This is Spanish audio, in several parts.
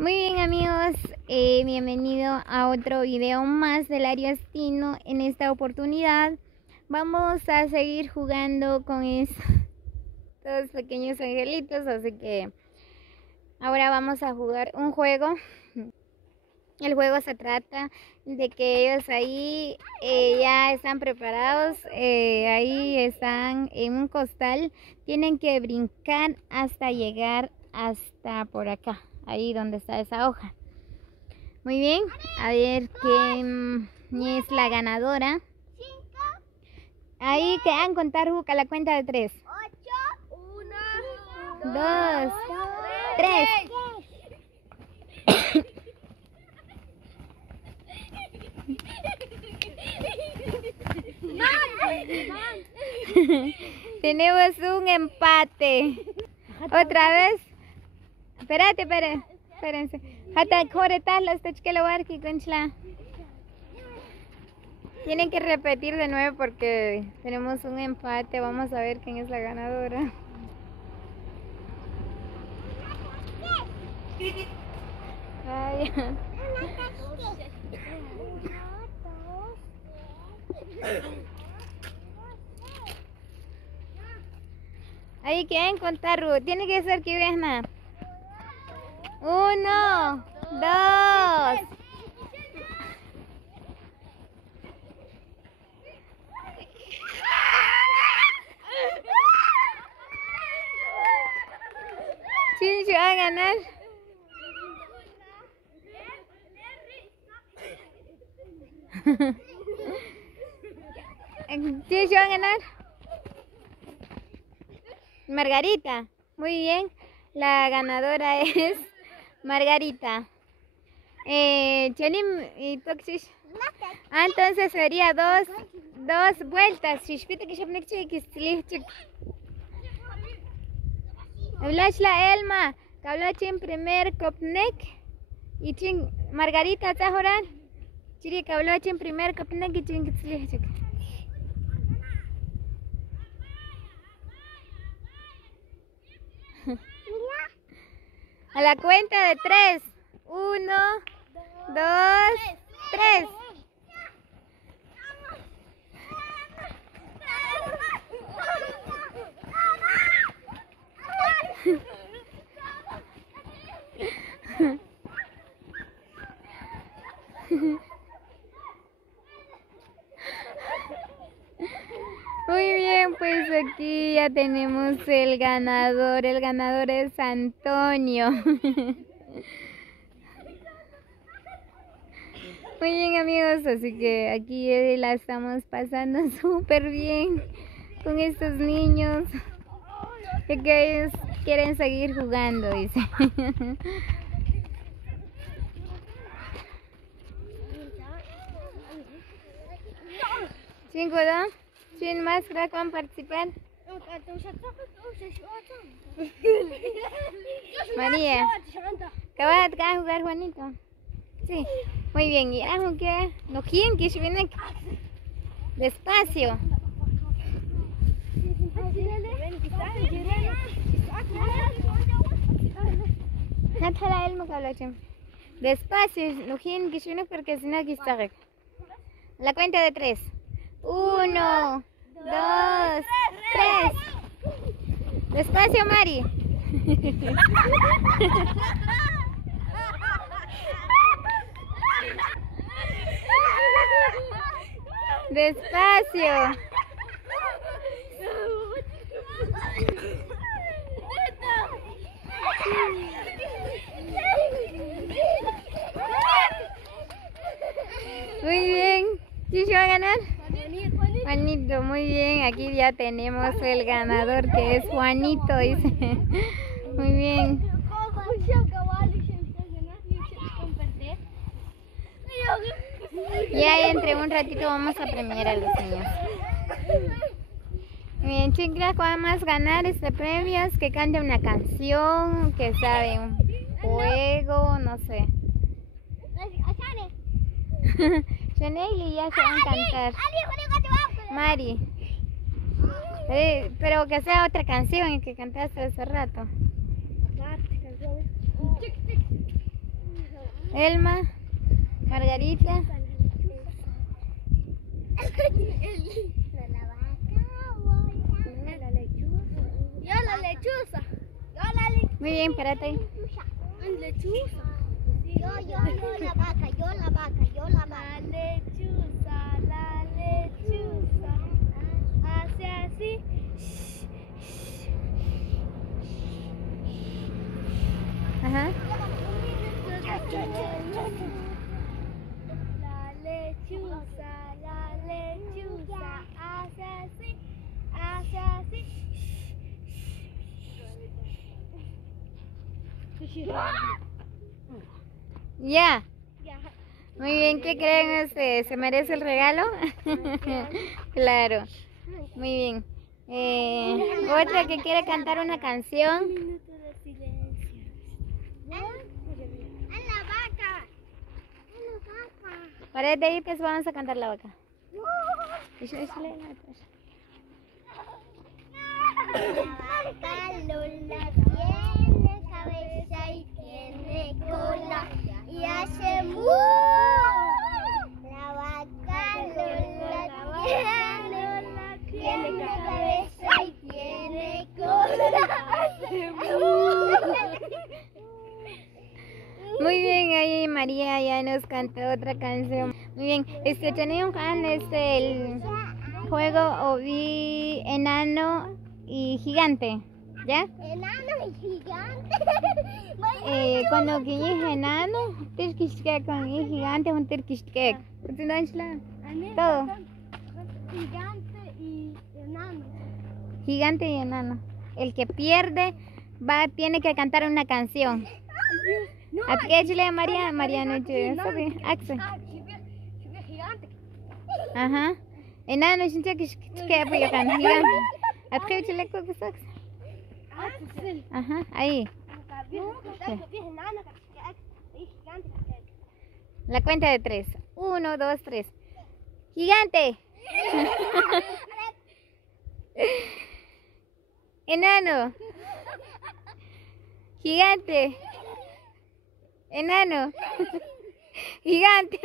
Muy bien amigos, bienvenido a otro video más del Ariastino. En esta oportunidad vamos a seguir jugando con estos pequeños angelitos, así que ahora vamos a jugar un juego. El juego se trata de que ellos ahí ya están preparados, ahí están en un costal, tienen que brincar hasta llegar hasta por acá, ahí donde está esa hoja. Muy bien, a ver quién es la ganadora. Ahí que han contar Juca la cuenta de 3. 8, 1, 2, 3. Tenemos un empate. Otra vez. Espérense. Tienen que repetir de nuevo porque tenemos un empate. Vamos a ver quién es la ganadora. Ay. Ahí quieren contar, Ruth. Tiene que ser que veas nada. 1, 2. Chincho va a ganar. Chincho va a ganar. Margarita. Muy bien. La ganadora es Margarita. Chelim y Toxish. Entonces sería dos vueltas. Hablas la Elma. Que habla chin primer copnek. Y chin Margarita Tajoran. Chiri que habla chin primer copnek y chin kitzlih. A la cuenta de 3. 1, 2, 3. Muy bien, pues aquí ya tenemos el ganador. El ganador es Antonio. Muy bien amigos, así que aquí la estamos pasando súper bien con estos niños que ellos quieren seguir jugando, dice. ¿Cinco, no? ¿Quién más cree que van a participar? María, ¿qué vas a jugar, Juanito? Sí, muy bien. ¿Y algo que no quieren que se viene despacio? Despacio, no quieren que se viene porque si no aquí está. La cuenta de 3. 1, 2, 3. Despacio, Mari. Despacio. Muy bien. ¿Quién se va a ganar? Juanito, muy bien. Aquí ya tenemos el ganador que es Juanito, dice. Muy bien. Ya entre un ratito vamos a premiar a los niños. Bien, chicas, ¿cuál más ganar este premio? Es que cante una canción, que sabe un juego, no sé. Chanel y ya se van a cantar. Mari. Pero que sea otra canción que cantaste hace rato. Elma, Margarita. Yo la lechuza. Muy bien, espérate ahí. Lechuza. Yo la vaca, yo la vaca, yo la vaca. La lechuza. Hace así. Ajá. La lechuza hace así, hace así. Ya. Ya. Muy bien, ¿qué creen ustedes? ¿Se merece el regalo? Claro. Muy bien. Otra que quiere cantar una canción. Un minuto de silencio. ¡A la vaca! ¡A la vaca! Parece ahí, pues vamos a cantar la vaca. La vaca Lola tiene cabeza y tiene cola y hace mu. La vaca Lola tiene cabeza y tiene cola. Hace Muy bien, ahí María ya nos cantó otra canción. Muy bien, tenían el juego Oví, enano y gigante, ¿ya? Enano y gigante. Cuando quien es enano, tirkishkek, cuando es gigante, un tirkishkek. Todo. Gigante y enano. Gigante y enano. El que pierde tiene que cantar una canción. No, ¿A qué chile María? María no chile. Axe. Gigante. Ajá. Enano, sin que pues yo can gigante. ¿A qué chile con sax? Ajá, ahí. La cuenta de 3. 1, 2, 3. ¡Gigante! Enano. Gigante. Enano. Gigante.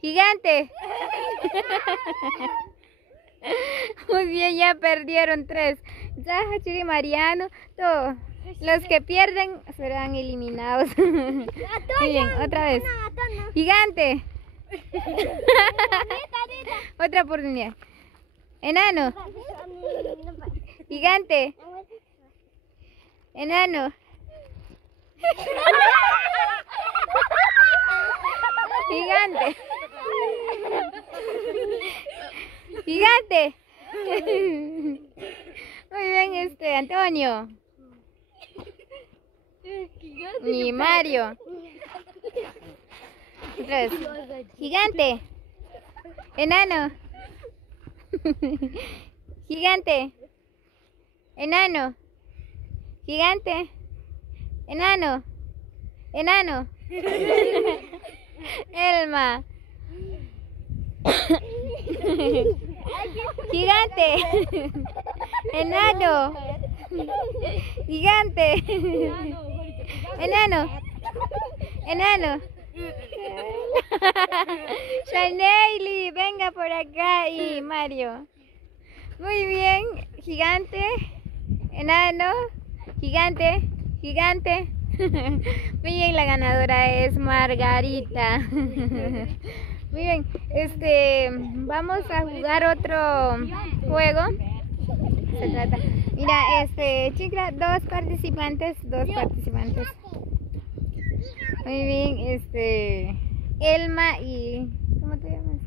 Gigante. Muy bien, ya perdieron 3. Zaha, Chiri, Mariano, todos. Los que pierden serán eliminados. Muy bien, otra vez. Gigante. Otra oportunidad. Enano. Gigante. Enano. Gigante. Gigante. Muy bien, Antonio. Ni Mario. Otra vez. Gigante. Enano. Gigante. Enano. Gigante. Enano. Enano. Elma. Gigante. Enano. Gigante. Enano. Enano. Shaneili, venga por acá, y Mario. Muy bien. Gigante. Enano. Gigante. Gigante. Muy bien, la ganadora es Margarita. Muy bien, vamos a jugar otro juego. Se trata. Mira, chica, dos participantes. Muy bien, Elma y ¿cómo te llamas?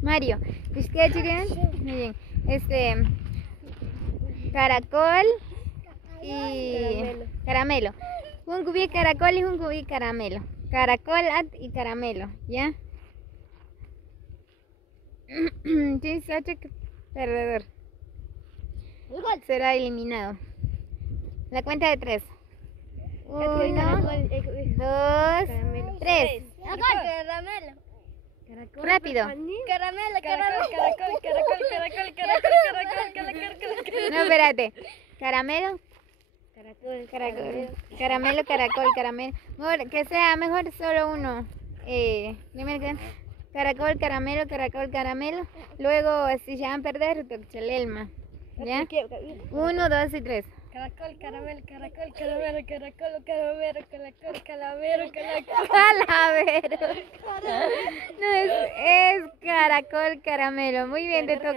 Mario. ¿Qué chica? Muy bien. Caracol y caramelo. Un cubí caracol y un cubí caramelo. Caracol y caramelo, ¿ya? Perdedor. Será eliminado. La cuenta de 3. 1, 2, 3. Caramelo. Rápido. Caramelo. No, espérate. Caramelo. Caracol. Caramelo, caracol, caramelo. Que sea mejor solo uno. Primero que caracol, caramelo, caracol, caramelo. Luego, si ya van a perder, Tochelelma. ¿Ya? 1, 2 y 3. Caracol, caramelo, caracol, caramelo, caracol, caramelo, caracol, calamero, caracol. Calavero. No, es caracol, caramelo. Muy bien, te toca.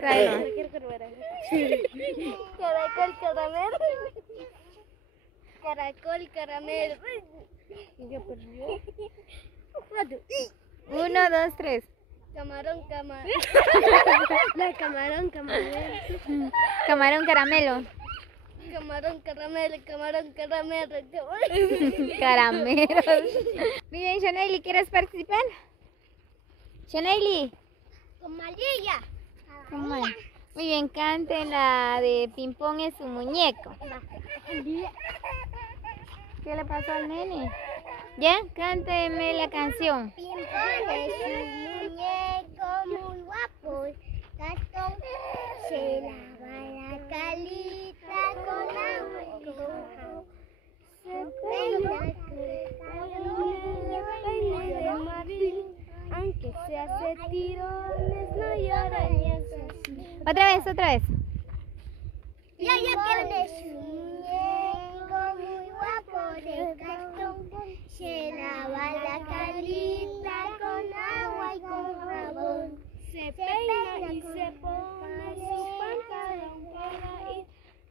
Caracol, caramelo. Caracol, caramelo. ¿Ya perdió? 1, 2, 3. Camarón, camarón. No, camarón, camarón. Camarón, caramelo. Camarón, caramelo, camarón, caramelo. Caramelos. Muy bien, Shanaili, ¿quieres participar? Shanaili. Con malilla. Muy bien, cante la de Pimpón es un muñeco. ¿Qué le pasó al nene? ¿Ya? Cánteme la canción. Pimpón es un muñeco muy guapo. Gastón se lava la calita con agua y con jabón. Se peina de marfil. Aunque se hace tirones, no llora ni hace así. Otra vez, otra vez. Ya tienes un muñeco muy guapo de cartón. Se lava la carita con agua y con jabón. Se peina y se pone su pantalón para ir.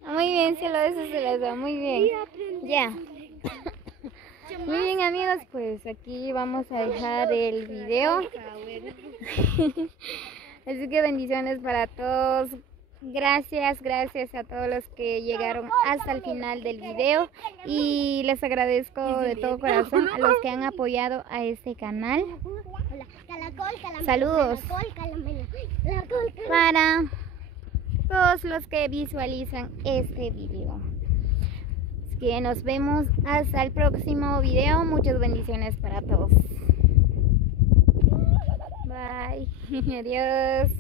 Muy bien, cielo, eso se las da. Muy bien. Ya. Muy bien, amigos, pues aquí vamos a dejar el video. Así que bendiciones para todos. Gracias a todos los que llegaron hasta el final del video y les agradezco de todo corazón a los que han apoyado a este canal. Saludos para todos los que visualizan este video. Así que nos vemos hasta el próximo video. Muchas bendiciones para todos. Bye. Adiós.